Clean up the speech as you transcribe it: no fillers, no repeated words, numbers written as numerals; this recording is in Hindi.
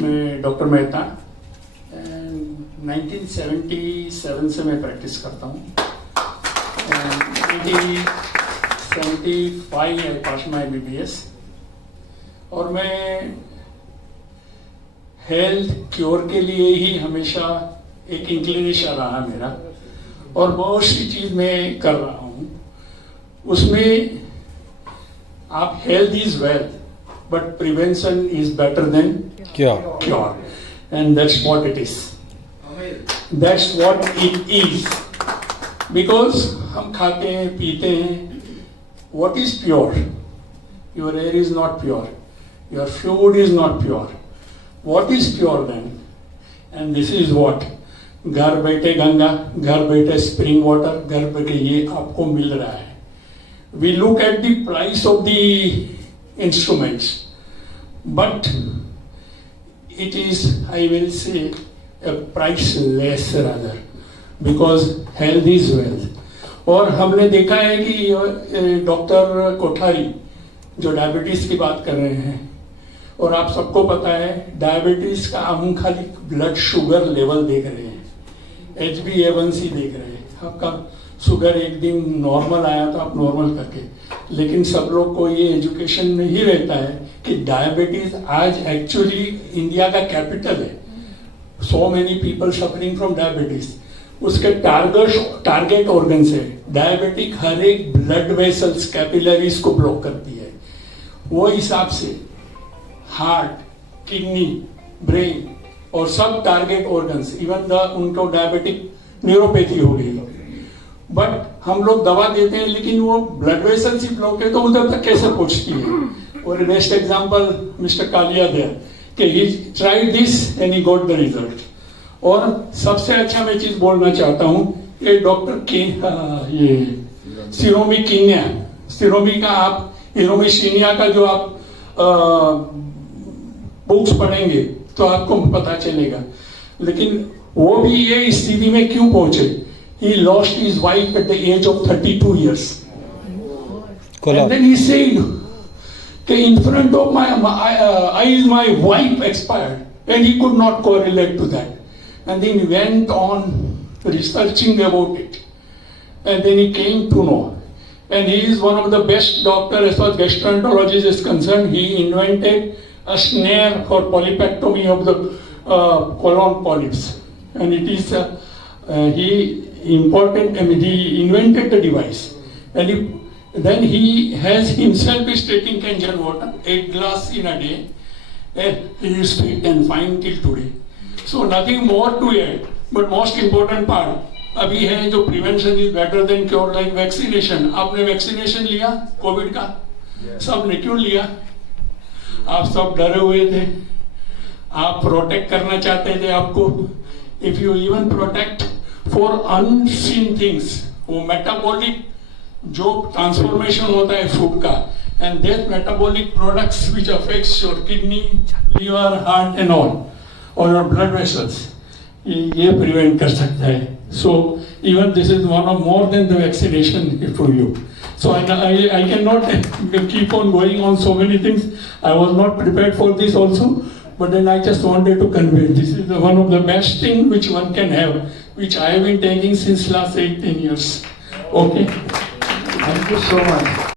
मैं डॉक्टर मेहता 1977 से मैं प्रैक्टिस करता हूँ। 1975 आई पास माई BBS और मैं हेल्थ क्योर के लिए ही हमेशा एक इंक्लिनेशन रहा मेरा और बहुत सी चीज मैं कर रहा हूँ। उसमें आप health is wealth but prevention is better than cure and that's what it is. That's what it is because हम खाते हैं पीते हैं। What is pure? Your air is not pure, your food is not pure. What is pure then? And this is what? घर बैठे गंगा, घर बैठे स्प्रिंग वाटर, घर बैठे ये आपको मिल रहा है। We look at the price of the instruments, but it is, I will say, a priceless rather, because health is wealth. और हमने देखा है कि डॉक्टर कोठारी जो डायबिटीज की बात कर रहे हैं, और आप सबको पता है डायबिटीज का हम खाली ब्लड शुगर लेवल देख रहे हैं, HbA1c देख रहे हैं। आपका शुगर एक दिन नॉर्मल आया तो आप नॉर्मल करके, लेकिन सब लोग को ये एजुकेशन नहीं रहता है कि डायबिटीज आज एक्चुअली इंडिया का कैपिटल है। So many people suffering from diabetes. उसके टारगेट ऑर्गन से डायबिटिक हर एक ब्लड वेसल्स कैपिलरीज को ब्लॉक करती है। वो हिसाब से हार्ट, किडनी, ब्रेन और सब टारगेट ऑर्गन्स, इवन द उनको डायबिटिक न्यूरोपैथी हो गई। बट हम लोग दवा देते हैं लेकिन वो ब्लड वेसल्स ही ब्लॉक है तो उधर तक कैसे पहुंचती है? और best example mister Kalia there कि he tried this and he got the result. और सबसे अच्छा मैं चीज बोलना चाहता हूं कि डॉक्टर के ये सिरोमी का आप इरोमिशीनिया का जो आप बुक्स पढ़ेंगे तो आपको पता चलेगा। लेकिन वो भी ये स्थिति में क्यों पहुंचे? He lost his wife at the age of 32 years. And then he said, in front of my eyes, my wife expired, and he could not correlate to that. And then he went on researching about it, and then he came to know. And he is one of the best doctors as far as gastroenterology is concerned. He invented a snare for polypectomy of the colon polyps, and it is he invented the device, and then he has himself is taking Kangen water 8 glass in a day, and he is fit and fine till today. So nothing more to add, but most important part अभी है जो prevention is better than cure, like vaccination. आपने वैक्सीनेशन लिया कोविड का? सबने क्यों लिया? आप सब डरे हुए थे, आप प्रोटेक्ट करना चाहते थे आपको। If you even protect for unseen things, वो मेटाबॉलिक जो ट्रांसफॉर्मेशन होता है फूड का, and that metabolic products which affects your kidney, liver, heart and all, और योर ब्लड वेसल्स, ये प्रिवेंट कर सकता है। So even this is one of more than the vaccination for you. So I cannot keep on going on so many things. I was not prepared for this also, but then I just wanted to convey this is one of the best thing which one can have, which I have been taking since last 18 years. Okay. Thank you so much.